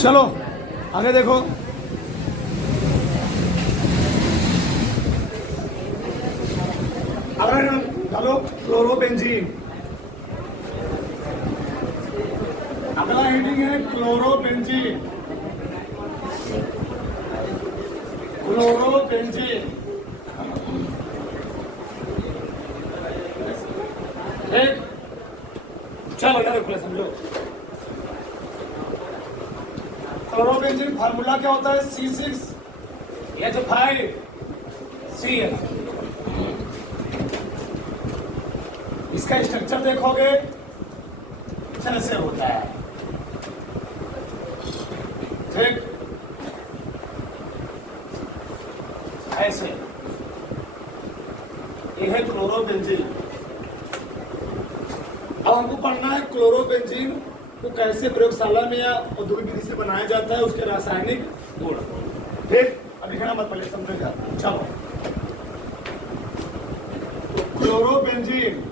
चलो आगे देखो। अगर डालो क्लोरोबेंजीन, अगला हेडिंग है क्लोरोबेंजीन। क्लोरोबेंजीन एक, चलो यार समझो। क्लोरोबेंजीन फार्मूला क्या होता है? C6H5Cl। इसका स्ट्रक्चर देखोगे ऐसे होता है, ठीक ऐसे। ये है क्लोरोबेंजीन। अब हमको पढ़ना है क्लोरोबेंजीन को कैसे प्रयोगशाला में या औद्योगिक विधि से बनाया जाता है, उसके रासायनिक गुण। ठीक, अब लिखना मत, पहले समझेगा। चलो, तो क्लोरोबेंजीन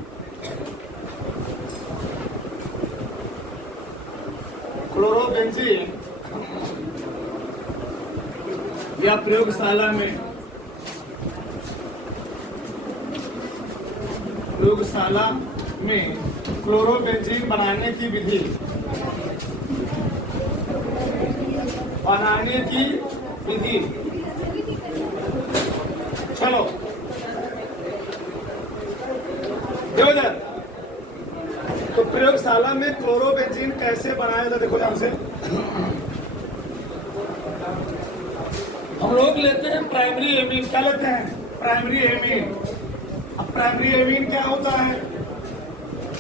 या प्रयोगशाला में क्लोरोबेंजीन बनाने की विधि, चलो देवदर, तो प्रयोगशाला में क्लोरोबेंजीन कैसे बनाया जाता है? देखो ध्यान से, हम लोग लेते हैं प्राइमरी एमीन। क्या लेते हैं? Primary amine. अब प्राइमरी एमीन क्या होता है?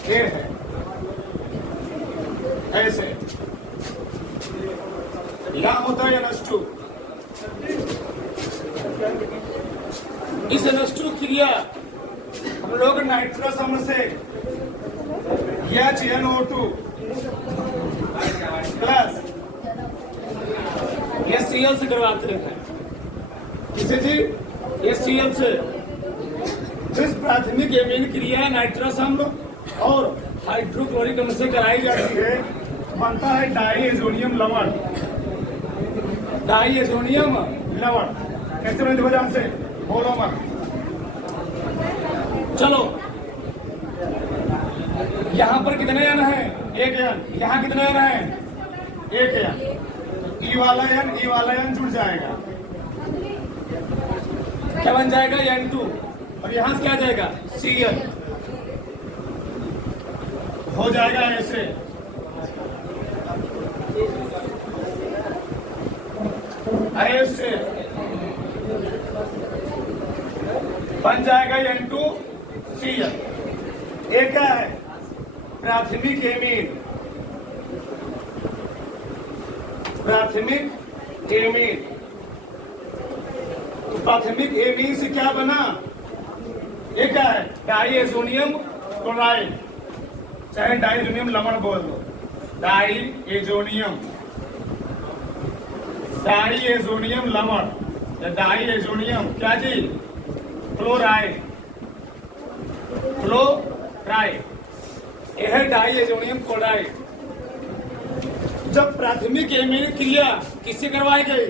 ये है ऐसे, यहां होता है NH2। इस NH2 क्रिया हम लोग नाइट्रस अम्ल से HNO2 प्लस HCl से करवाते हैं। किसे जी? HCl से। इस प्राथमिक एमीन क्रिया नाइट्रस अम्ल और हाइड्रोक्लोरिक अम्ल से कराई जाती है, बनता है डाईएजोनियम लवण। डाईएजोनियम लवण कैसे बनते हो? ध्यान से बोलो मत। चलो, यहां पर कितने यन है? एक यन। यहां कितने यन है? एक यन। ई वाला यन जुड़ जाएगा, क्या बन जाएगा? N2। और यहां से क्या आ जाएगा? Cl हो जाएगा ऐसे। ऐसे बन जाएगा N2Cl। एक क्या है? प्राथमिक एमीन। प्राथमिक एमीन, तो प्राथमिक एमीन से क्या बना? ये क्या है? डाईएजोनियम क्लोराइड, चाहे डाईएजोनियम लवण बोल दो। डाईएजोनियम लवण या डाईएजोनियम क्या जी? क्लोराइड। यह है डाईएजोनियम क्लोराइड। जब प्राथमिक एमीन क्रिया किससे करवाई गई?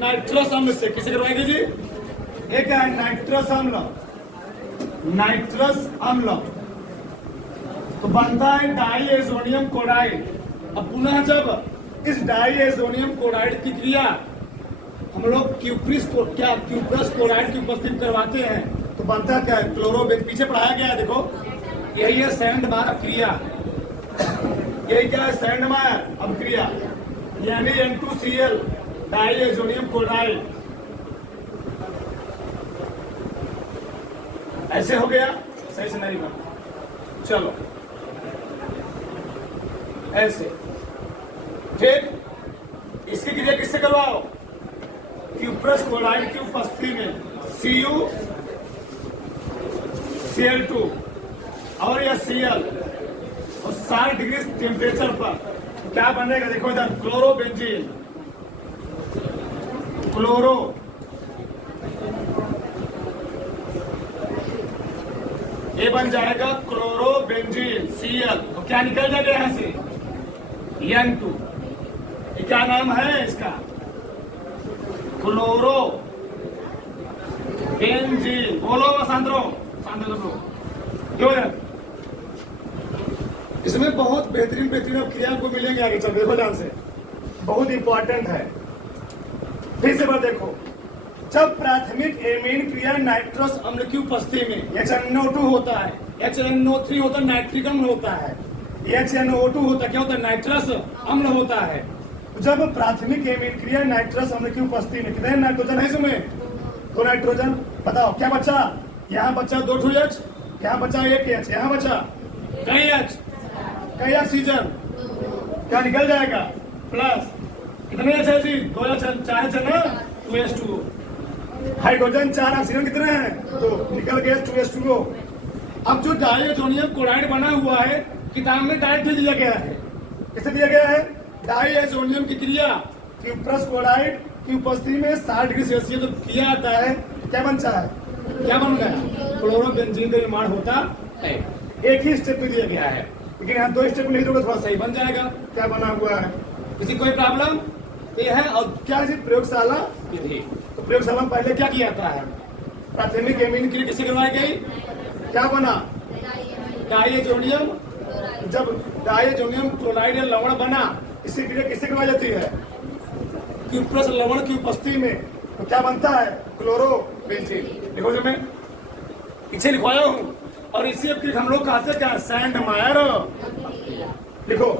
नाइट्रस अम्ल से। किससे करवाई गई जी? एक है नाइट्रस अम्ल, तो बनता है डाईएजोनियम क्लोराइड। अब पुनः जब इस डाईएजोनियम क्लोराइड की क्रिया हम लोग क्यूप्रस क्लोराइड की उपस्थिति करवाते हैं, तो बनता क्या है? क्लोरोबेंजीन। पीछे पढ़ाया गया है, देखो यही है सैंडमायर अभिक्रिया। यही क्या है? सैंडमायर अभिक्रिया, यानी N2Cl डाईएजोनियम क्लोराइड। ऐसे हो गया, सही से नहीं बना। चलो ऐसे, ठीक। इसकी क्रिया किससे करवाओ? क्यूप्रस क्लोराइड की उपस्थिति में CuCl2 और यह Cl, और 60 डिग्री टेम्परेचर पर क्या बनेगा? देखो इधर क्लोरोबेंजीन, ये बन जाएगा क्लोरोबेंजीन Cl। तो क्या निकल जाएगा यहां से? N2। ये क्या नाम है इसका? Chloro benzene. बोलो शांत रहो, शांत रहो। क्यों है? इसमें बहुत बेहतरीन बेहतरीन क्रिया को मिलेंगे आगे चल। देखो ध्यान से, बहुत इंपॉर्टेंट है। फिर से बात देखो, जब प्राथमिक एमीन क्रिया नाइट्रस अम्ल की उपस्थिति में HNO2 होता है, HNO3 होता है, नाइट्रिक अम्ल होता है, HNO2 होता है, क्या होता है? नाइट्रस अम्ल होता है। जब प्राथमिक एमीन क्रिया नाइट्रस अम्ल की उपस्थिति में, कितने नाइट्रोजन है इसमें? 2 नाइट्रोजन। बताओ क्या बचा? यहाँ बचा 2H, यहाँ बचा 1H, यहाँ बचा कई H, कई ऑक्सीजन, क्या निकल जाएगा? प्लस कितने H है जी? 2H, 4H है ना, 2H2O। हाइड्रोजन 4, ऑक्सीजन कितने हैं? तो निकल गया 2H2O। अब जो डाइएजोनियम क्लोराइड बना हुआ है, किताब में डायरेक्ट दिया गया है। किसे दिया गया है? डाइएजोनियम की क्रिया क्यूप्रस क्लोराइड की उपस्थिति में 60 डिग्री सेल्सियस जो किया जाता है, क्या बनता है? क्या बन गया? क्लोरोबेंजीन का निर्माण होता है। एक ही स्टेप में दिया गया है, लेकिन यहाँ 2 स्टेप में नहीं दोगे, थोड़ा सही बन जाएगा। क्या बना हुआ है? किसी कोई प्रॉब्लम? ये है। और क्या है? प्रयोगशाला विधि। तो प्रयोगशाला में पहले क्या किया जाता है? प्राथमिक एमीन क्रिया किससे करवाई गई? क्या बना? डाइएजोनियम। जब डाइएजोनियम क्लोराइड या लवण बना, इसकी क्रिया किससे करवाई जाती है? क्यूप्रस लवण की उपस्थिति में। तो क्या बनता है? क्लोरोबेंजीन। देखो जो मैं पीछे लिखवाया हूँ, और इसी हम लोग कहते हैं क्या? सैंड मायर। लिखो,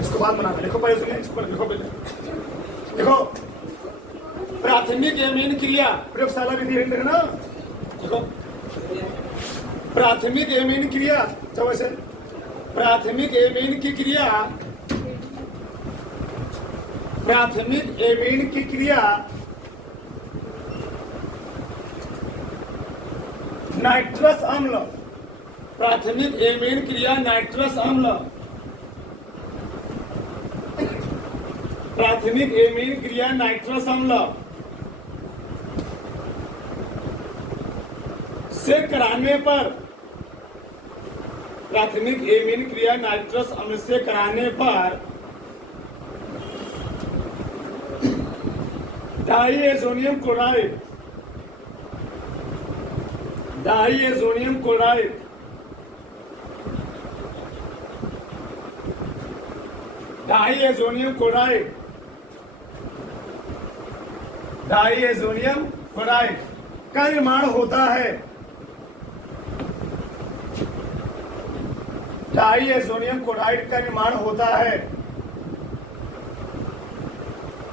इसको बात बना लिखो पहले, सुनिए इसको लिखो पहले। देखो, प्राथमिक एमीन क्रिया प्रयोगशाला विधि है ना। देखो, प्राथमिक एमीन क्रिया, चलो ऐसे, प्राथमिक एमीन की क्रिया, प्राथमिक एमीन की क्रिया नाइट्रस अम्ल, प्राथमिक एमीन क्रिया नाइट्रस अम्ल, प्राथमिक एमीन क्रिया नाइट्रस अम्ल से कराने पर, प्राथमिक एमीन क्रिया नाइट्रस अम्ल से कराने पर diazonium chloride, diazonium chloride diazonium chloride diazonium chloride का निर्माण होता है। डाइएजोनियम क्लोराइड का निर्माण होता है।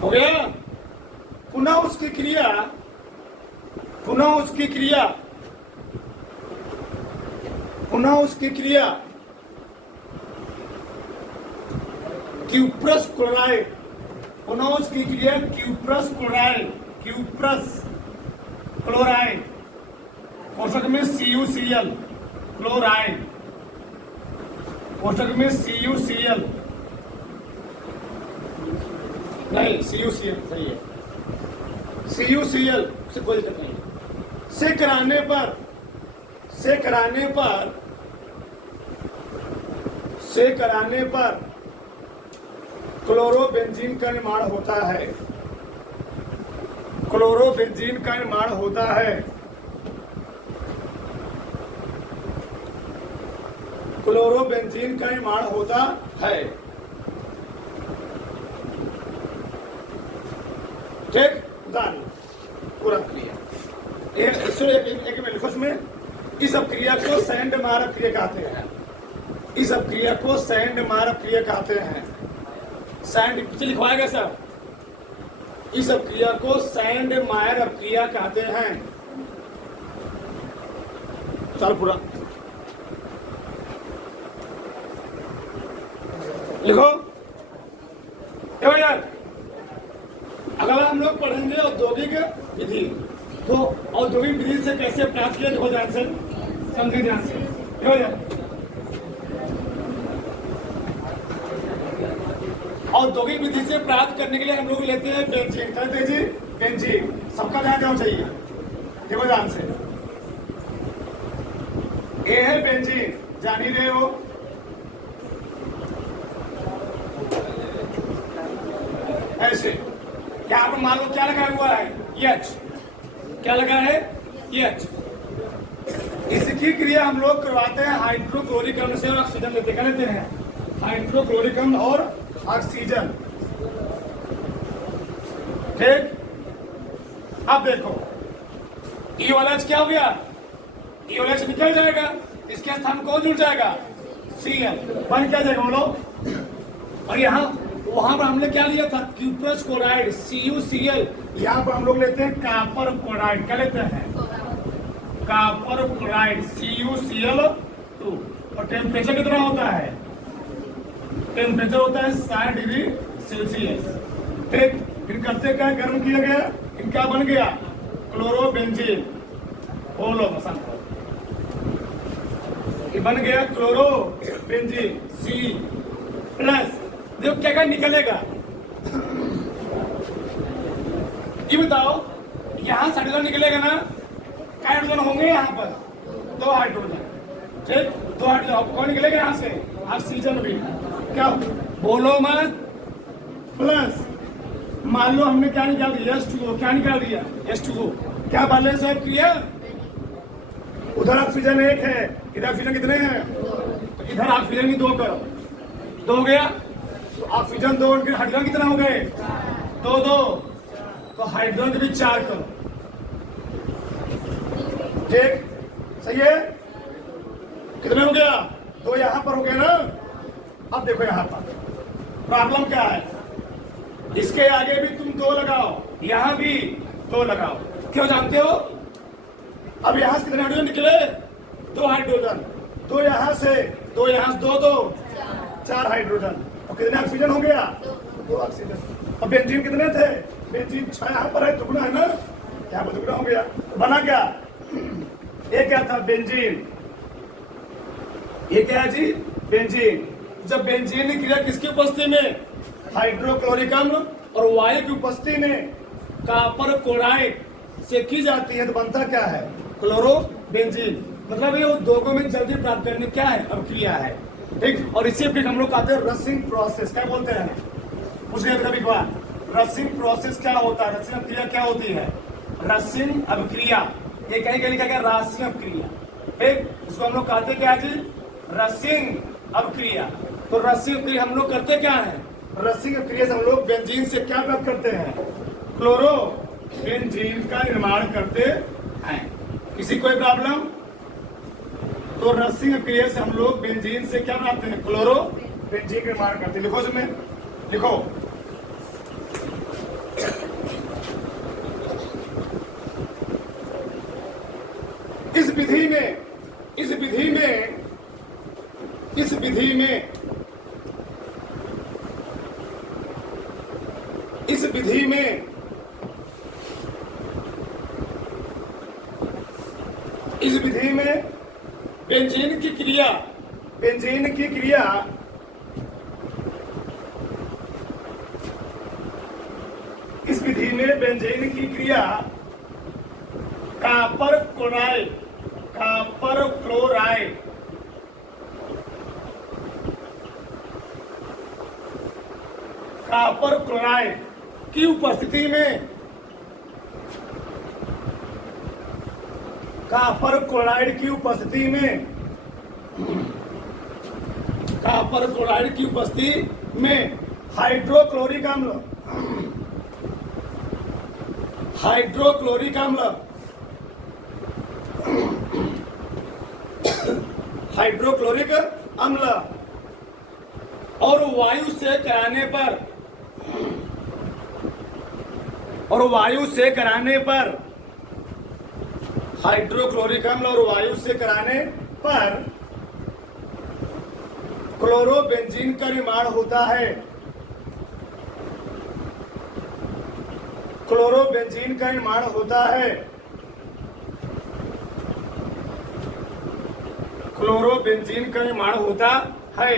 हो गया? पुनः उसकी क्रिया, पुनः उसकी क्रिया, पुनः उसकी क्रिया क्यूप्रस क्लोराइड, पुनः उसकी क्रिया क्यूप्रस क्लोराइड, क्यूप्रस क्लोराइड, कोष्ठक में CuCl क्लोराइड, कोष्ठक में CuCl नहीं, CuCl सही है, CuCl से कोई दिक्कत नहीं है। से कराने पर, से कराने पर, से कराने पर क्लोरोबेंजीन का निर्माण होता है। क्लोरोबेंजीन का निर्माण होता है। क्लोरोबेंजीन का निर्माण होता है। ठीक, उदाहरण पूरा क्रिया एक में लिखो, इसमें इस अपक्रिया को सैंड मारक क्रिया कहते हैं। इस अपक्रिया को सैंड मारक क्रिया कहते हैं। सैंड पीछे लिखवाएगा सर। इस अपक्रिया को सैंड मायर अपक्रिया कहते हैं। चल पूरा लिखो। देखो यार, अगर हम लोग पढ़ेंगे औद्योगिक विधि, तो औद्योगिक विधि से कैसे प्राप्त किया, देखो ध्यान से, समझे ध्यान से। देखो यार, औद्योगिक विधि से प्राप्त करने के लिए हम लोग लेते हैं बेंजीन। कहते हैं जी बेंजीन, सबका ध्यान देना चाहिए। देखो ध्यान से, ये है बेंजीन, जान ही रहे हो। ऐसे। यहाँ पर मान लो क्या लगा हुआ है, एच, क्या लगा है, एच। इसकी क्रिया हम लोग करवाते हैं हाइड्रोक्लोरिक अम्ल से और ऑक्सीजन लेते, क्या लेते हैं, हाइड्रोक्लोरिक अम्ल और ऑक्सीजन। ठीक, अब देखो EOLH क्या हो गया, EOLH निकल जाएगा, इसके स्थान कौन जुड़ जाएगा, Cl, बन क्या जाएगा बोलो। और यहाँ वहां पर हमने क्या लिया था, क्यूप्रस क्लोराइड CuCl, यहाँ पर हम लोग लेते हैं कॉपर क्लोराइड, क्या लेते हैं, कॉपर क्लोराइड CuCl2। और टेम्परेचर कितना होता है, टेम्परेचर होता है 60 डिग्री सेल्सियस। ठीक, फिर करते क्या, गर्म किया गया, इनका बन गया क्लोरोबेंजीन, बोलो मसान, ये बन गया क्लोरोबेंजीन C प्लस। देखो क्या क्या निकलेगा, ये बताओ, यहाँ हाइड्रोजन निकलेगा ना, क्या हाइड्रोजन होंगे यहाँ पर, 2 हाइड्रोजन। ठीक, 2 हाइड्रोजन कौन निकलेगा यहाँ से, ऑक्सीजन भी, क्या बोलो मत, प्लस मान लो हमने क्या निकाल दिया, H2O, क्या निकाल दिया, H2O, क्या बैलेंस है क्रिया, उधर ऑक्सीजन 1 है, इधर ऑक्सीजन कितने हैं, तो इधर ऑक्सीजन की 2 करो, 2 हो गया, तो ऑक्सीजन 2, हाइड्रोजन कितना हो गए, 2 2, तो हाइड्रोजन के भी 4 करो। ठीक, सही है, कितने हो गया, 2 यहां पर हो गया ना। अब देखो यहां पर प्रॉब्लम क्या है, इसके आगे भी तुम 2 लगाओ, यहां भी 2 लगाओ, क्यों जानते हो, अब यहां से कितने हाइड्रोजन निकले, 2 हाइड्रोजन, 2 यहां से 2 यहां से 2 2, 4 हाइड्रोजन, और कितने ऑक्सीजन हो गया, 2 ऑक्सीजन। और बेंजीन कितने थे, बेंजीन 6 यहां पर है, दुगना है ना, यहाँ पर दुगना हो गया, तो बना क्या, ये क्या था, बेंजीन, ये क्या है जी, बेंजीन। जब बेंजीन की क्रिया किसकी उपस्थिति में, हाइड्रोक्लोरिक अम्ल और वायु की उपस्थिति में कॉपर क्लोराइड से की जाती है, तो बनता क्या है, क्लोरोबेंजीन। मतलब ये दोनों में जल्दी प्राप्त करने क्या है, अभिक्रिया है। ठीक, और इसे फिर हम लोग कहते हैं रसिंग प्रोसेस, क्या बोलते हैं, पूछिए कभी बार, रसिंग प्रोसेस क्या होता है, रसिंग अभिक्रिया क्या होती है, रसिंग अभिक्रिया, ये कहीं कहीं लिखा गया रासिंग अभिक्रिया। ठीक, इसको हम लोग कहते क्या जी, रसिंग अभिक्रिया। तो रसिंग अभिक्रिया हम लोग करते क्या है, रसिंग अभिक्रिया से हम लोग बेंजीन से क्या प्राप्त करते हैं, क्लोरोबेंजीन का निर्माण करते हैं। किसी कोई प्रॉब्लम, तो रसिंग अभिक्रिया से हम लोग बेंजीन से क्या बनाते हैं, क्लोरोबेंजीन का निर्माण करते हैं। लिखो इसमें, लिखो, इस विधि में, इस विधि में, इस विधि में, इस विधि में, इस विधि में बेंजीन की क्रिया, बेंजीन की क्रिया इस विधि में बेंजीन की क्रिया copper chloride, copper chloride, copper chloride की उपस्थिति में, कॉपर क्लोराइड की उपस्थिति में, कॉपर क्लोराइड की उपस्थिति में हाइड्रोक्लोरिक अम्ल, हाइड्रोक्लोरिक अम्ल, हाइड्रोक्लोरिक अम्ल और वायु से कराने पर, और वायु से कराने पर, हाइड्रोक्लोरिक अम्ल और वायु से कराने पर क्लोरोबेंजीन का निर्माण होता है, क्लोरोबेंजीन का निर्माण होता है, क्लोरोबेंजीन का निर्माण होता है।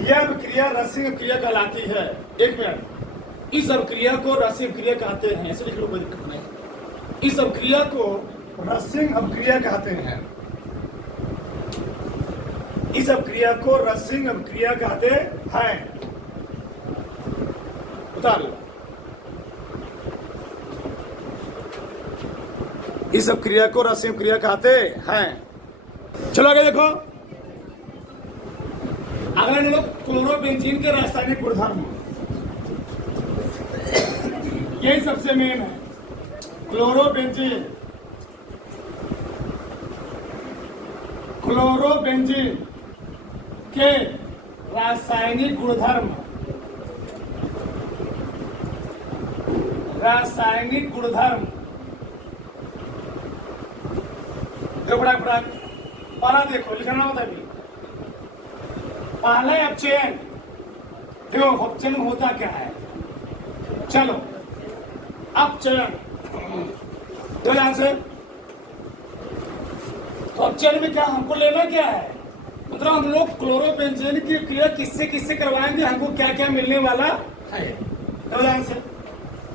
यह अभिक्रिया रसिंग अभिक्रिया कहलाती है। एक मिनट, इस अभिक्रिया को रसिंग अभिक्रिया कहते हैं, ऐसे लिख लो, कोई दिक्कत नहीं। इस अभिक्रिया को रसिंग अभिक्रिया कहते हैं, इस अभिक्रिया को रसिंग अभिक्रिया कहते हैं। उतार लो। इस सब क्रिया को रसीम क्रिया कहते हैं। चलो आगे देखो, अगला लोग क्लोरोबेंजीन के रासायनिक गुणधर्म, यही सबसे मेन है। क्लोरोबेंजीन के रासायनिक गुणधर्म, रासायनिक गुणधर्म पहला देखो, लिखना होता है। पहला अपचयन, देखो अपचयन होता क्या है। चलो अपचयन दो ध्यान से। तो अपचयन में क्या हमको लेना क्या है, मतलब हम लोग क्लोरोबेंजीन की क्रिया किससे किससे करवाएंगे, हमको क्या क्या मिलने वाला है। दो ध्यान से,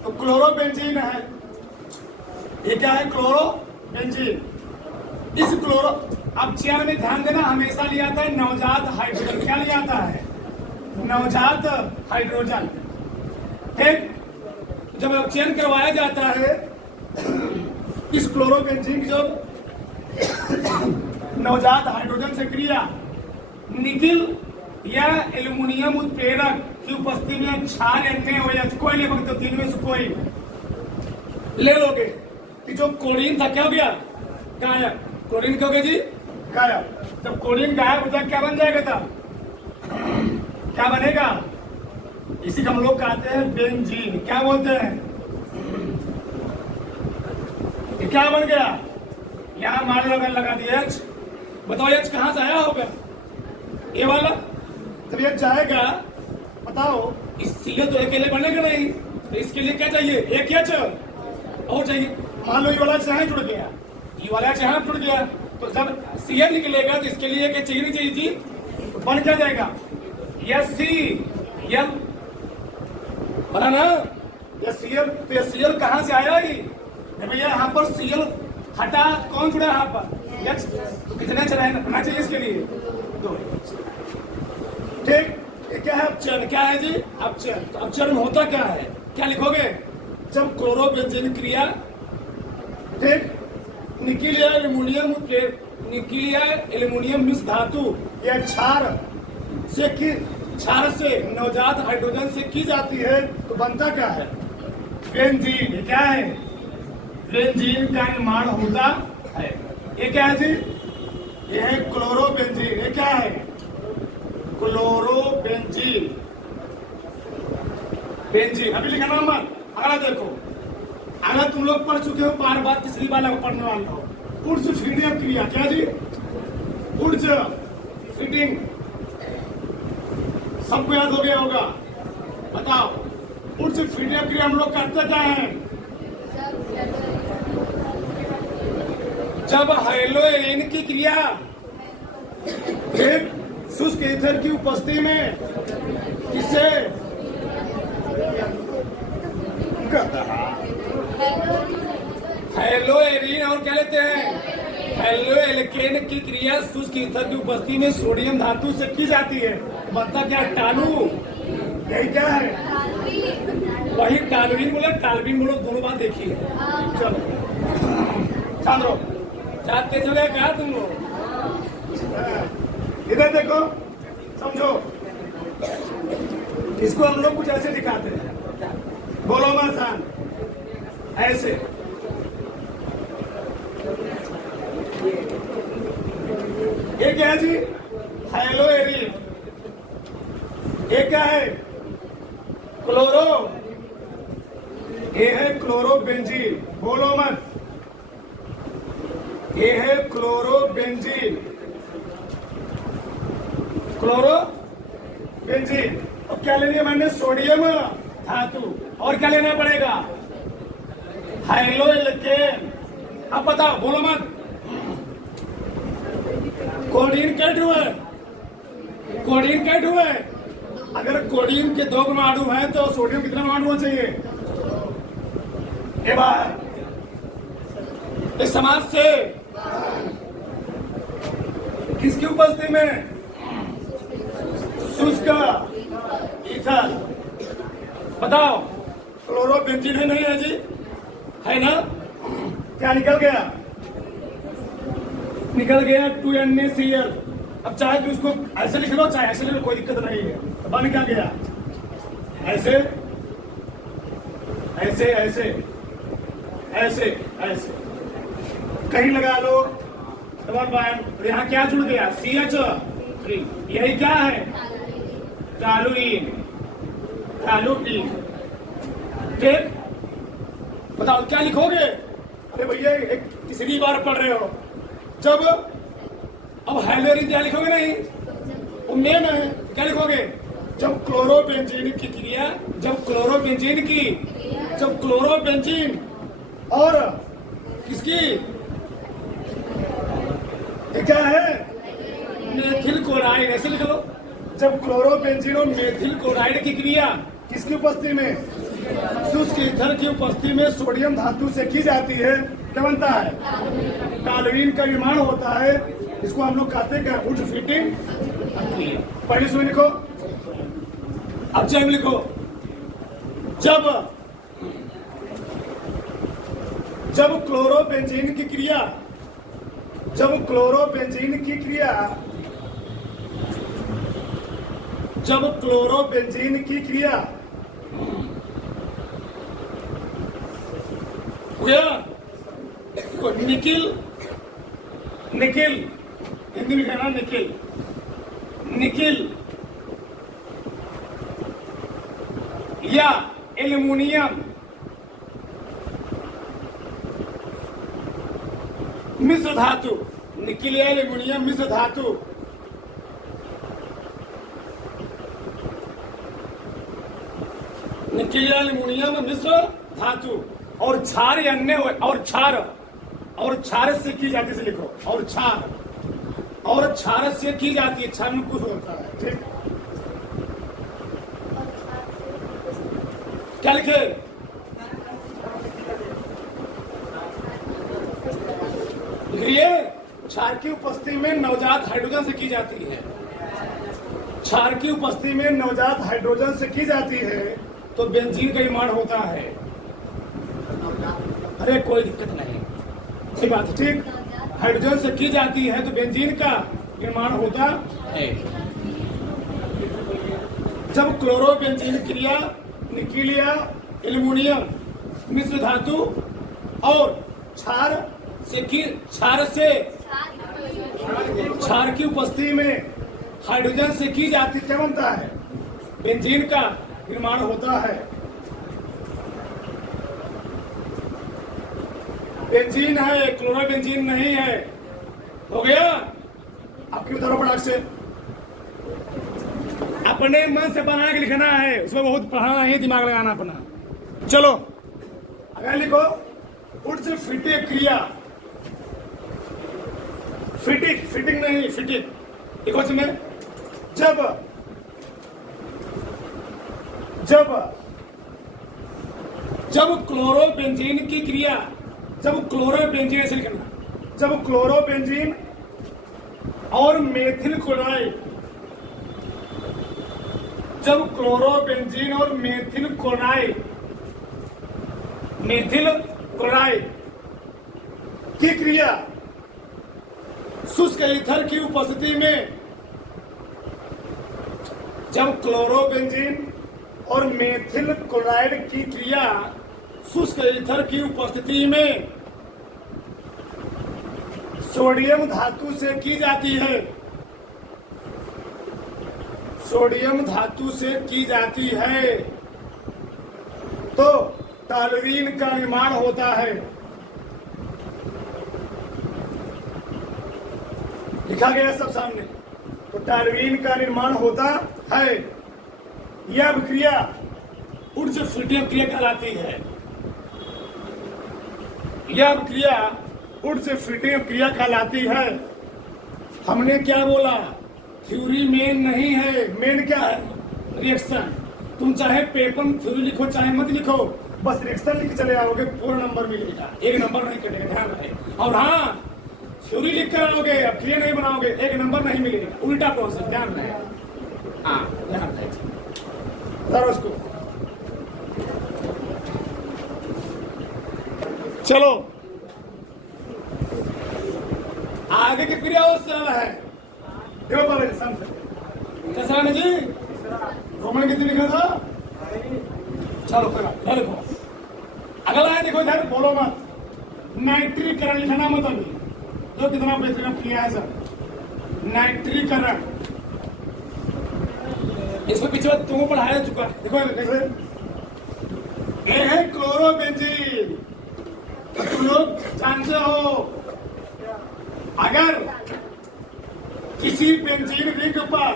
तो क्लोरोबेंजीन है, ये क्या है क्लोरोबेंजीन। इस क्लोरो अपचयन में ध्यान देना, हमेशा लिया आता है नवजात हाइड्रोजन। क्या लिया आता है, नवजात हाइड्रोजन। ठीक, जब अपचयन करवाया जाता है इस क्लोरोबेंजीन की, जब नवजात हाइड्रोजन से क्रिया निकिल या एल्युमिनियम उत्प्रेरक की उपस्थिति में क्षार या कोई ले, तो तीन में से कोई ले लोगे कि जो क्लोरीन था क्या हो गया, गायब। क्लोरीन क्या हो गया जी, गायब। जब क्लोरीन गायब हो जाए क्या बन जाएगा तब, क्या बनेगा, इसी को हम लोग कहते हैं बेंजीन। क्या बोलते हैं, ये क्या बन गया, यहां मान लो अगर लगा दिया एच, बताओ एच कहां से आया होगा, ये वाला। जब ये जाएगा बताओ, इस सीएल तो अकेले बनेगा नहीं, तो इसके लिए क्या चाहिए, एक एच और चाहिए। मान लो ये वाला चाहे जुड़ गया, ये वाला चाहे जुड़ गया, तो जब सीएल निकलेगा तो इसके लिए क्या चाहिए, नहीं चाहिए जी, तो बन क्या जाएगा, एस सी एल बना ना। ये सीएल, तो ये सीएल कहां से आया ही भैया, यहाँ पर सीएल हटा, कौन जुड़ा यहाँ पर एच, तो कितने चढ़ना चाहिए इसके लिए, दो। ठीक, ये क्या है अपचयन, क्या है जी अपचयन। तो अपचयन होता क्या है, क्या लिखोगे, जब क्लोरोबेंजीन क्रिया, ठीक, निकिल या एल्युमिनियम, निकिल या एल्युमिनियम मिश्र धातु या क्षार से नवजात हाइड्रोजन से की जाती है, तो बनता क्या है, बेंजीन। ये क्या है, बेंजीन का निर्माण होता है। ये क्या है जी, ये है क्लोरोबेंजीन। ये क्या है, क्लोरोबेंजीन, बेंजीन। अभी लिखना मत, अगला देखो, अगर तुम लोग पढ़ चुके हो, बार बार तीसरी बार लगभग पढ़ने वाले हो। ऊर्ज फीडिंग क्रिया, क्या जी, ऊर्ज फीडिंग, सबको याद हो गया होगा, बताओ। ऊर्ज फीडिंग क्रिया हम लोग करते क्या है, जब हाइड्रोजन की क्रिया एक शुष्क ईथर की उपस्थिति में किसे हेलोएरिन और क्या लेते हैं, हेलोएल्केन की क्रिया शुष्क ईथर की उपस्थिति में सोडियम धातु से की जाती है, बनता क्या, टालू। यही क्या है, वही टालुइन बोले, टालविन बोलो, दोनों बात देखी है। चलो चांद्रो जाते चले क्या तुम लोग, इधर देखो, समझो, इसको हम लोग कुछ ऐसे दिखाते हैं, बोलो आसान ऐसे। ये क्या है जी, हेलोएरिन। ये क्या है, क्लोरो, ये है क्लोरोबेंजीन, बोलो मत, ये है क्लोरोबेंजीन, क्लोरोबेंजीन। अब क्या लेनी है मैंने, सोडियम धातु, और क्या लेना पड़ेगा, हाइड्रोजन। अब बताओ, बोलो मत, कोडीन कैट हुआ है, कोडीन कैट हुआ है। अगर कोडीन के 2 परमाणु है तो सोडियम कितना परमाणु होना चाहिए, एक बार इस समाज से किसकी उपस्थिति में, शुष्क ईथर, बताओ क्लोरोबेंजीन है नहीं है जी? है ना? क्या निकल गया? निकल गया 2NaCl। अब चाहे तो उसको ऐसे लिख लो चाहे ऐसे लिख लो, कोई दिक्कत नहीं है। बन क्या गया? ऐसे ऐसे ऐसे ऐसे ऐसे कहीं लगा लो डबल बॉन्ड। यहाँ क्या जुड़ गया? CH3। यही क्या है? टॉलुइन। टॉलुइन। ठीक, बताओ क्या लिखोगे? अरे भैया एक तीसरी बार पढ़ रहे हो। जब अब हैलोजन क्या लिखोगे? नहीं, वो मेन है। क्या लिखोगे? जब क्लोरोबेंजीन की क्रिया, जब क्लोरोबेंजीन और किसकी ये क्या है? Methyl chloride. ऐसे लिख लो। जब क्लोरोबेंजीन और मेथिल क्लोराइड की क्रिया किसकी उपस्थिति में? शुष्क ईथर की उपस्थिति में सोडियम धातु से की जाती है, क्या बनता है? टॉलुइन का निर्माण होता है। इसको हम लोग कहते हैं वुड फिटिंग। पहले सुन लिखो, अब जब लिखो। जब क्लोरोबेंजीन की क्रिया, जब क्लोरोबेंजीन की क्रिया हुआ, निकिल, हिंदी में कहना निकिल या एल्युमिनियम मिश्र धातु, निकिल या एल्युमिनियम मिश्र धातु निकिल या एल्युमिनियम मिश्र धातु और क्षार या अन्य और क्षार से की जाती है। लिखो और क्षार से की जाती है। क्षार में कुछ होता है। ठीक, क्या लिखे? लिखिए, क्षार की उपस्थिति में नवजात हाइड्रोजन से की जाती है। क्षार की उपस्थिति में नवजात हाइड्रोजन से की जाती है तो बेंजीन का निर्माण होता है। अरे कोई दिक्कत नहीं, ठीक बात है। ठीक, हाइड्रोजन से की जाती है तो बेंजीन का निर्माण होता है। जब क्लोरोबेंजीन क्रिया निकिल या एल्युमिनियम मिश्र धातु और क्षार की उपस्थिति में हाइड्रोजन से की जाती, क्या बनता है? बेंजीन का निर्माण होता है। बेंजीन है, क्लोरोबेंजीन नहीं है। हो गया? आपकी उतारो फटाक से। अपने मन से बना के लिखना है, उसमें बहुत पढ़ाना है, दिमाग लगाना अपना। चलो अगर लिखो उच्च फिटिंग क्रिया, फिटिंग नहीं, फिटिंग लिखो इसमें। जब क्लोरोबेंजीन की क्रिया, जब क्लोरोबेंजीन ऐसे लिखना, जब क्लोरोबेंजीन और मेथिल क्लोराइड, जब क्लोरोबेंजीन और मेथिल क्लोराइड की क्रिया शुष्क ईथर की उपस्थिति में, जब क्लोरोबेंजीन और मेथिल क्लोराइड की क्रिया शुष्क ईथर की उपस्थिति में सोडियम धातु से की जाती है, सोडियम धातु से की जाती है तो टॉलुइन का निर्माण होता है। लिखा गया सब सामने। तो टॉलुइन का निर्माण होता है। यह क्रिया उच्च फिटिंग क्रिया कहलाती है। यह क्रिया उच्च फिटिंग क्रिया कहलाती है। हमने क्या बोला? थ्योरी मेन नहीं है। मेन क्या है? रिएक्शन। तुम चाहे पेपर थ्योरी लिखो चाहे मत लिखो, बस रिएक्शन लिख चले आओगे, पूरा नंबर मिलेगा। एक नंबर नहीं कटेगा, ध्यान रहे। और हाँ, थ्योरी लिख कर आओगे, अब क्लियर नहीं बनाओगे, एक नंबर नहीं मिलेगा। उल्टा प्रोसेस, ध्यान रहे। हाँ ध्यान रहे। उसको चलो आगे की क्रिया और सरल है। देखो पहले कैसा है जी, रोमन कितनी लिखा था? चलो फिर देखो अगला है, देखो इधर बोलो मत, नाइट्रीकरण लिखना मत अभी, जो कितना बेहतरीन क्रिया है सर, नाइट्रीकरण। इसमें पीछे तुमको पढ़ाया चुका है। देखो कैसे ये है क्लोरोबेंजीन। तुम लोग जानते हो अगर किसी बेंजीन रिंग पर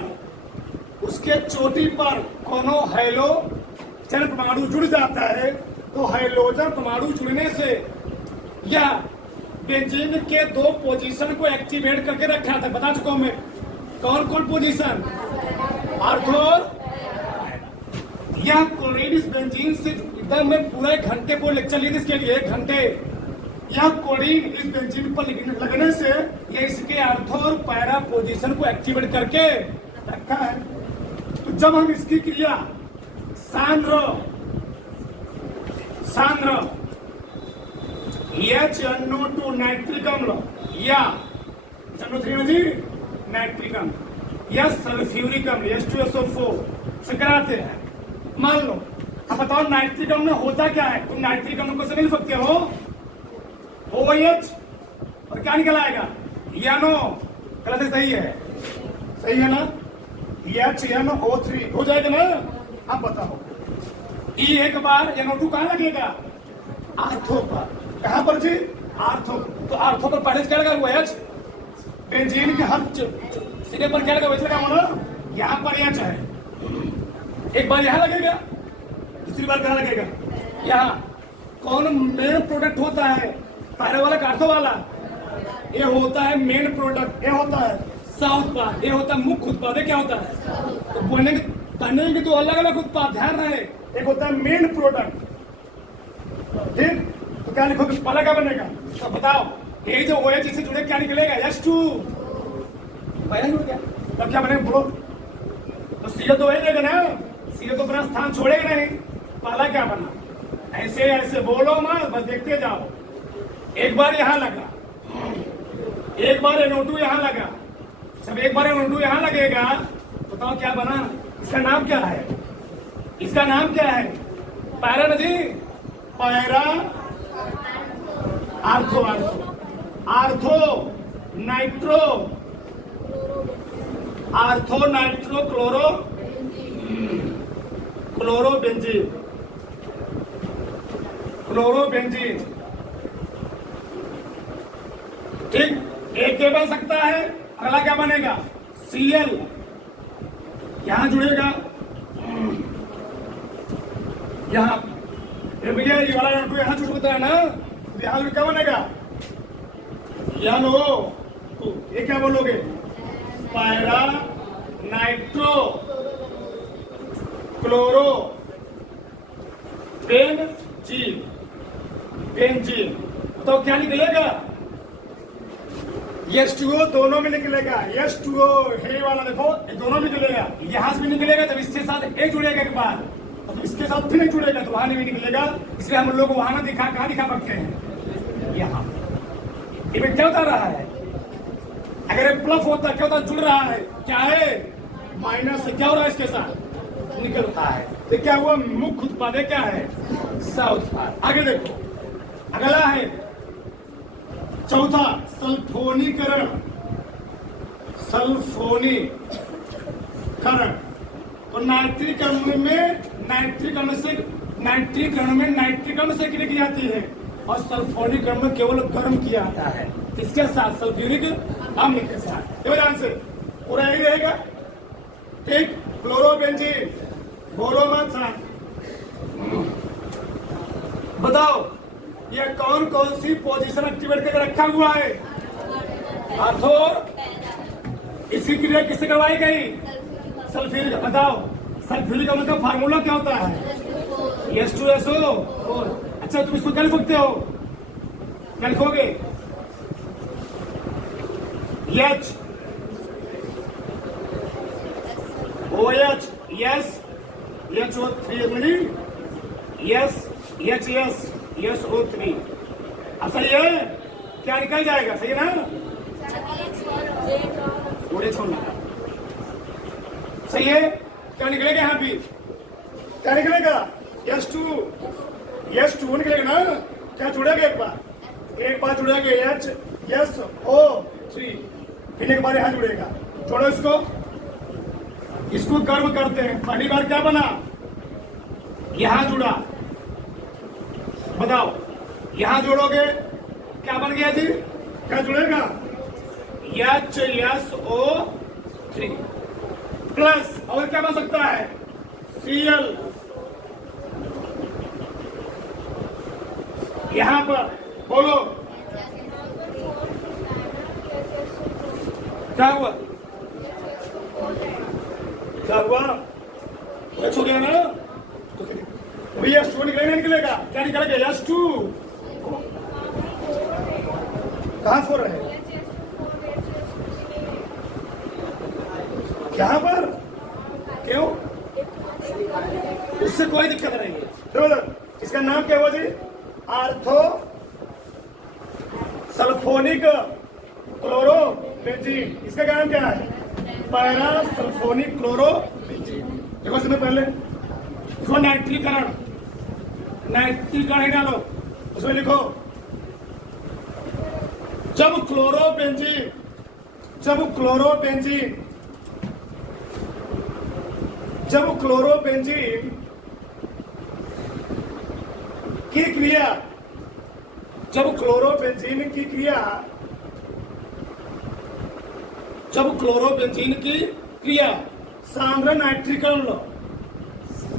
उसके चोटी पर कोनो हैलोजन परमाणु जुड़ जाता है तो हैलोजन परमाणु जुड़ने से या बेंजीन के 2 पोजीशन को एक्टिवेट करके रखा था। बता चुका हूं मैं कौन कौन पोजीशन, आर्थो यह क्लोरीन इस बेंजीन से एकदम मैं पूरा 1 घंटे को लेक्चर लिए इसके लिए 1 घंटे। यह क्लोरीन इस बेंजीन पर लगने से यह इसके आर्थो और पैरा पोजीशन को एक्टिवेट करके रखा है। तो जब हम इसकी क्रिया सांद्र HNO2 नाइट्रिक अम्ल या NO3 नाइट्रिक अम्ल या सल्फ्यूरिक अम्ल H2SO4 से कराते हैं। मान लो अब बताओ नाइट्रिक अम्ल होता क्या है, तुम नाइट्रिक अम्ल को से मिल सकते हो OH और क्या निकल आएगा यानो, गलत है सही है, सही है ना, HNO3 हो जाएगा ना। अब बताओ E एक बार NO2 कहां लगेगा, आर्थो पर। कहां पर जी, आर्थो। तो आर्थो पर पहले क्या लगा हुआ है H, बेंजीन के हर सिरे पर क्या लगा हुआ है, यहां पर H है, एक बार यहां लगेगा, दूसरी बार कहां लगेगा, यहां। कौन मेन प्रोडक्ट होता है, पहले वाला आर्थो वाला, ये होता है मेन प्रोडक्ट, ये होता है साउथ पार्ट, ये होता है मुख्य उत्पाद। क्या होता है, तो पढ़ने के 2 अलग अलग उत्पाद, ध्यान रहे, एक होता है मेन प्रोडक्ट, ठीक। तो क्या लिखोगे, पहला क्या बनेगा, तो बताओ ये जो OH इससे जुड़े क्या निकलेगा, H2 पहला जुड़ गया, तब क्या बनेगा बोलो, तो CO तो वही रहेगा ना, CO तो अपना स्थान छोड़ेगा नहीं, पहला क्या बना, ऐसे ऐसे बोलो मत, बस देखते जाओ। एक बार यहां लगा, एक बार NO2 यहां लगा, सब एक बार NO2 यहां लगेगा, बताओ क्या बना, इसका नाम क्या है, इसका नाम क्या है, पैरा नदी, para ortho, ortho nitro, ortho nitro chlorobenzene, chlorobenzene, ठीक। एक के बन सकता है, अगला क्या बनेगा, Cl यहां जुड़ेगा, यहां भैया ये वाला NO2 यहां जुड़ सकता है ना, तो यहां क्या बनेगा, यानो, तो ये क्या बोलोगे, पैरा नाइट्रो क्लोरो बेंजीन, तो क्या निकलेगा, H2O दोनों में निकलेगा, H2O हे वाला देखो ये दोनों में निकलेगा, यहां से भी निकलेगा, जब इसके साथ एक जुड़ेगा एक बार, तो इसके साथ फिर नहीं जुड़ेगा तो वहां नहीं निकलेगा, इसलिए हम लोग वहां ना दिखा, कहां दिखा सकते हैं, यहाँ। ये क्या होता रहा है, अगर प्लस होता क्या होता, जुड़ रहा है, क्या है माइनस से, क्या हो रहा है इसके साथ, निकल रहा है, तो क्या हुआ, मुख्य उत्पाद क्या है, साउथ पार्ट। आगे देखो अगला है चौथा, सल्फोनीकरण, सल्फोनीकरण। तो नाइट्रिक अम्ल में नाइट्रिक अम्ल से क्रिया की जाती है, और सल्फोनीकरण में केवल गर्म किया जाता है, इसके साथ सल्फ्यूरिक अम्ल के साथ, ध्यान से पूरा यही रहेगा, ठीक। क्लोरोबेंजीन बोलो मत साथ, बताओ ये कौन कौन सी पोजीशन एक्टिवेट करके रखा हुआ है, आर्थो, इसकी क्रिया किससे करवाई गई, सल्फ्यूरिक। बताओ सल्फ्यूरिक अम्ल का फार्मूला क्या होता है, H2SO4। अच्छा तुम इसको क्या लिख सकते हो, क्या लिखोगे, H OH yes HO3 मिली, yes HS SO3, अब सही है, क्या निकल जाएगा, सही है ना? थोड़े छोड़ना सही है, क्या निकलेगा यहाँ भी, क्या निकलेगा? S2 निकलेगा ना? क्या जुड़ेगा एक बार जुड़ेगा HSO3, पीने के बाद यहाँ जुड़ेगा। छोड़ो इसको कर्व करते हैं। पहली बार क्या बना, यहां जुड़ा, बताओ यहां जोड़ोगे क्या बन गया जी, क्या जुड़ेगा? HSO3 प्लस और क्या बन सकता है? Cl। यहां पर बोलो क्या हुआ, कुछ हो गया ना? तो भैया S2 निकलेगा, निकलेगा क्या निकलेगा? S2 कहां छोड़ रहे हैं, यहाँ पर, क्यों? उससे कोई दिक्कत नहीं है। तो इसका नाम क्या हुआ जी? Ortho sulphonic chlorobenzene. इसका क्या नाम क्या है? Para sulphonic chlorobenzene. देखो इसमें पहले देखो नाइट्रीकरण ही डालो, उसमें लिखो जब क्लोरोबेंजीन की क्रिया, जब क्लोरोबेंजीन की क्रिया सांद्र नाइट्रीकरण लो,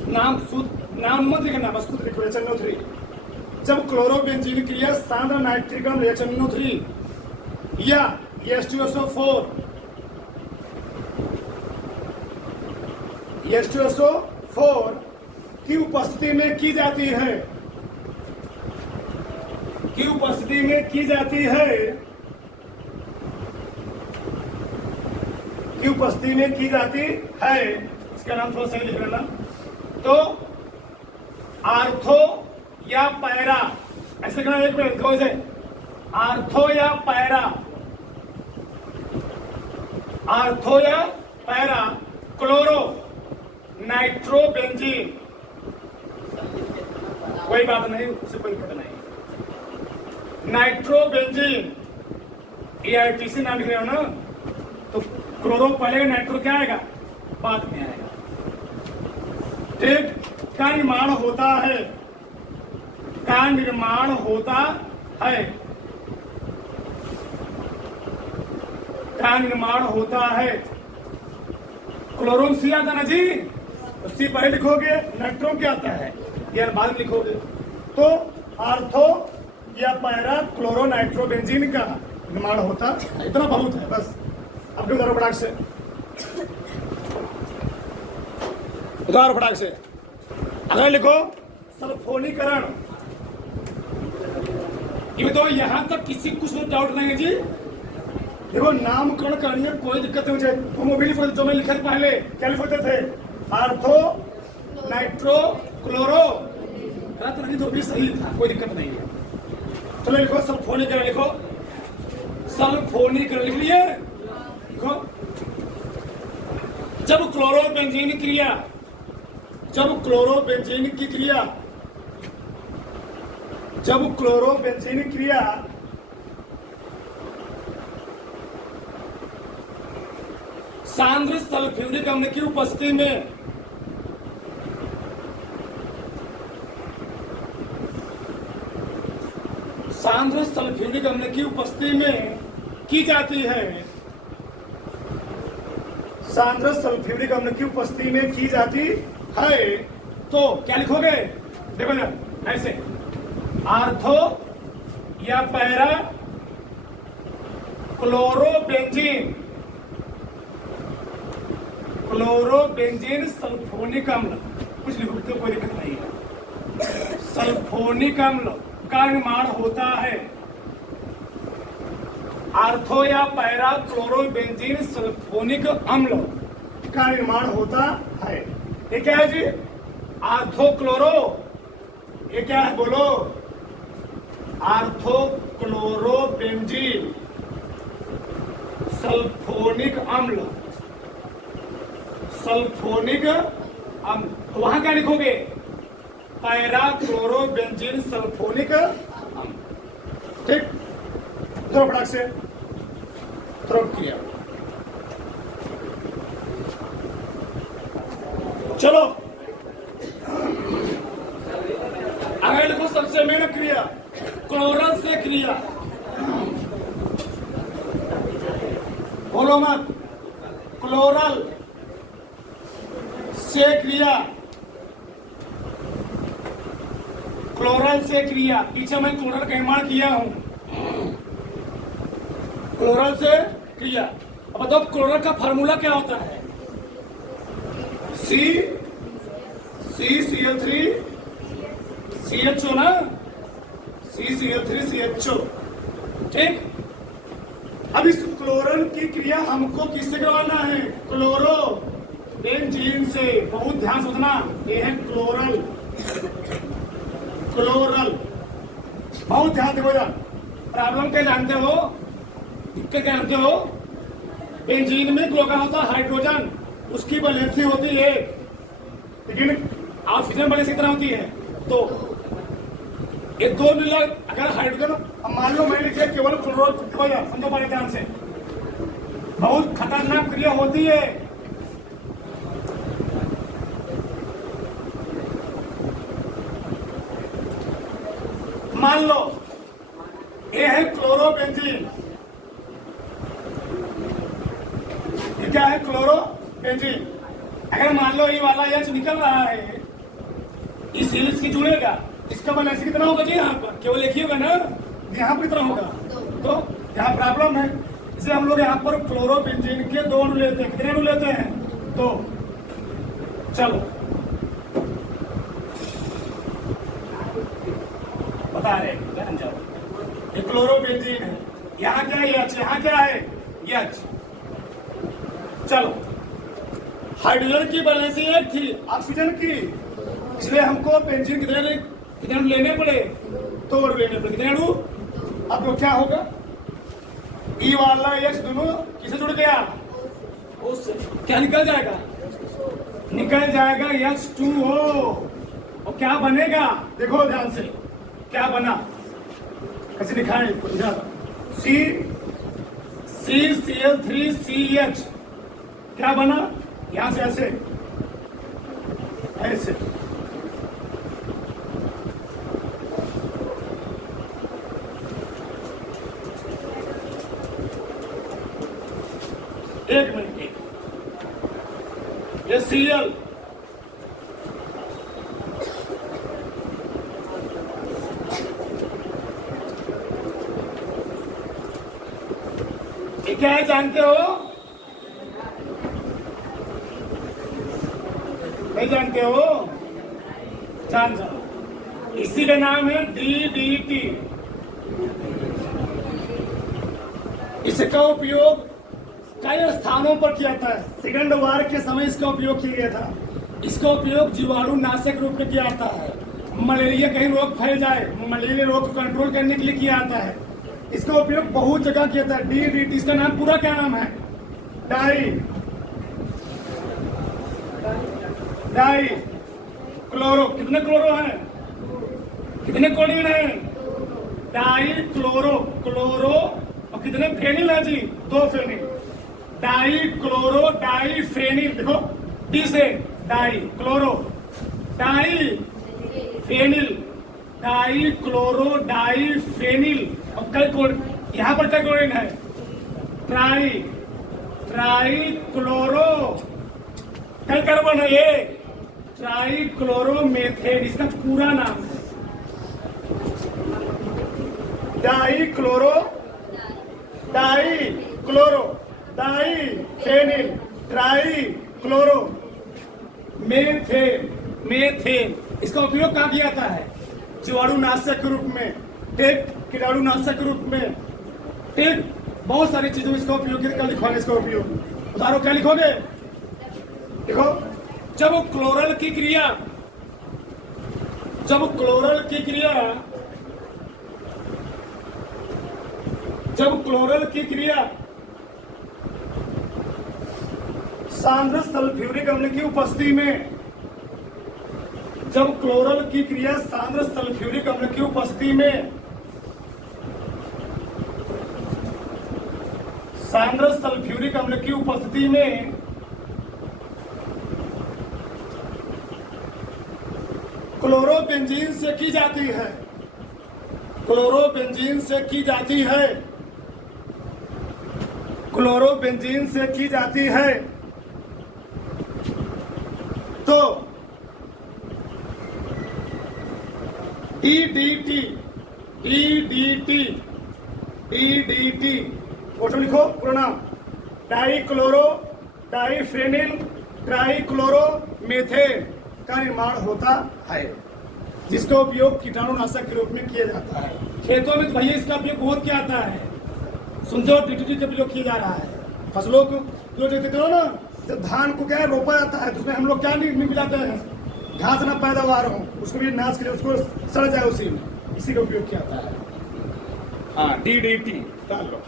नाम मत लिखना, बस खुद लिखो HNO3। जब क्लोरोबेंजीन क्रिया सांद्र नाइट्रीकरण HNO3 या H2SO4 की उपस्थिति में की जाती है, इसका नाम थोड़ा सही लिख लेना। तो आर्थो या पैरा, ऐसे कहना, एक मिनट देखो, इसे आर्थो या पैरा क्लोरो नाइट्रोबेंजीन, कोई बात नहीं, उससे कोई दिक्कत नहीं। नाइट्रोबेंजीन AITC नाम लिख रहे हो ना, तो क्लोरो पहले, नाइट्रो क्या आएगा, बाद में आएगा। ठीक, का निर्माण होता है, क्लोरोन सी आता ना जी, तो सी पहले लिखोगे, नाइट्रोन क्या आता है या बाद में लिखोगे। तो आर्थो या पैरा क्लोरो नाइट्रोबेंजीन का निर्माण होता, इतना बहुत है बस। अब उदाहरण फटाक से अगर लिखो सल्फोनीकरण, ये तो यहां तक किसी कुछ डाउट नहीं है जी। देखो नामकरण करने में कोई दिक्कत नहीं मुझे, मोबाइल पर जो मैं लिखे थे पहले क्या लिखते थे, आर्थो नाइट्रो क्लोरो, गलत नहीं तो भी सही था, कोई दिक्कत नहीं है। चलो लिखो सल्फोनीकरण, लिखो सल्फोनीकरण, लिख लिए, लिखो जब क्लोरोबेंजीन क्रिया सांद्र सल्फ्यूरिक अम्ल की उपस्थिति में की जाती है, तो क्या लिखोगे, देखो ना ऐसे, आर्थो या पैरा क्लोरोबेंजीन सल्फोनिक अम्ल, कुछ लिखो तो कोई दिक्कत नहीं है। सल्फोनिक अम्ल का निर्माण होता है, आर्थो या पैरा क्लोरोबेंजीन सल्फोनिक अम्ल का निर्माण होता है। ये क्या है जी, आर्थो क्लोरो, ये क्या है बोलो, आर्थोक्लोरोबेंजीन सल्फोनिक अम्ल, सल्फोनिक अम्ल। तो वहां क्या लिखोगे? पैराक्लोरोबेंजीन सल्फोनिक अम्ल। ठीक, थोड़ा फटाक से थ्रोट किया। चलो अगर देखो सबसे मेन क्रिया क्लोरल से क्रिया, बोलो मत, क्लोरल से क्रिया, क्लोरल से क्रिया। पीछे मैं क्लोरल का निर्माण किया हूं, क्लोरल से क्रिया। अब बताओ क्लोरल का फार्मूला क्या होता है? CCl3 CHO ना, CCl3 CHO। ठीक, अब इस क्लोरल की क्रिया हमको किससे करवाना है? क्लोरो बेंजीन से। बहुत ध्यान से सुनना, ये है क्लोरल, क्लोरल। बहुत ध्यान से बोला। प्रॉब्लम क्या जानते हो? दिक्कत क्या जानते हो? बेंजीन में क्लोरो होता है हाइड्रोजन, उसकी वैलेंसी होती है, लेकिन ऑक्सीजन वैलेंसी कितना होती है? तो ये दो मिला अगर हाइड्रोजन, मान लो मैं लिखे केवल क्लोरो, समझो बड़े ध्यान से, बहुत खतरनाक क्रिया होती है। मान लो ये है क्लोरोबेंजीन, ये क्या है? क्लोरोबेंजीन। अगर मान लो ये वाला एच निकल रहा है, इस हिल्स की जुड़ेगा, इसका बैलेंस कितना होगा जी? यहाँ पर केवल एक ही होगा ना, यहाँ पर कितना होगा? तो यहाँ प्रॉब्लम है, इसे हम लोग यहाँ पर क्लोरोबेंजीन के 2 अणु लेते हैं। कितने अणु लेते हैं? 2। चलो बता रहे हैं, जाओ। ये क्लोरोबेंजीन है, यहाँ क्या है? एच। यहाँ क्या है? एच। चलो, हाइड्रोजन की बैलेंसी एक थी, ऑक्सीजन की, इसलिए हमको बेंजीन कितने अणु लेने पड़े? 2 अणु लेने पड़े। कितने अणु? अब तो क्या होगा? ई वाला एच दोनों किसे जुड़ गया? उससे क्या निकल जाएगा? निकल जाएगा H2O। और क्या बनेगा? देखो ध्यान से, क्या बना, कैसे दिखाएं? CCl3CH क्या बना? यहां से ऐसे ऐसे, एक मिनट, ये Cl क्या है जानते हो? नहीं जानते हो? जान जाओ, इसी का नाम है DDT। इसका उपयोग कई स्थानों पर किया था। सेकंड वार के समय इसका उपयोग किया गया था। इसका उपयोग जीवाणु नाशक रूप में किया जाता है। मलेरिया कहीं रोग फैल जाए, मलेरिया रोग को कंट्रोल करने के लिए किया जाता है। इसका उपयोग बहुत जगह किया था। DDT, इसका नाम पूरा क्या नाम है? Di chloro. कितने क्लोरो है? कितने क्लोरीन है? Di chloro, chloro. और कितने फेनिल है जी? 2 phenyl. Di chloro di phenyl. देखो डी से di chloro di phenyl, di chloro di phenyl. और कई यहाँ पर क्या क्लोरीन है? Try chloro. कई कार्बन है ये? ट्राई क्लोरो मेथेन, इसका पूरा नाम है। Di chloro di phenyl tri chloro methane. इसका उपयोग कहाँ किया जाता है? जीवाणुनाशक के रूप में, ठीक, कीटाणुनाशक के रूप में, ठीक, बहुत सारी चीजों में इसका उपयोग किया। लिखोगे इसका उपयोग, उदाहरण क्या लिखोगे? देखो, जब क्लोरल की क्रिया जब क्लोरल की क्रिया सांद्र सल्फ्यूरिक अम्ल की उपस्थिति में, जब क्लोरल की क्रिया सांद्र सल्फ्यूरिक अम्ल की उपस्थिति में, सांद्र सल्फ्यूरिक अम्ल की उपस्थिति में क्लोरोबेंजीन से की जाती है, क्लोरोबेंजीन से की जाती है, क्लोरोबेंजीन से की जाती है, तो ईडीटी, ईडीटी, ईडीटी फोटो लिखो पूरा नाम, डाइक्लोरो डाइफेनिल ट्राइक्लोरोमेथेन का निर्माण होता है, जिसका उपयोग कीटाणुनाशक के रूप में किया जाता है। खेतों में तो भैया इसका उपयोग बहुत किया जाता है, सुनते हो डीडीटी का प्रयोग किया जा रहा है। फसलों को जो देखते हो ना, तो धान को क्या रोपा जाता है, तो उसमें हम लोग क्या नहीं मिलाते हैं, घास ना पैदावार हो, उसको भी नाश के लिए उसको सड़ जाए, उसी में इसी का उपयोग किया जाता है। हाँ, डीडीटी डाल लो।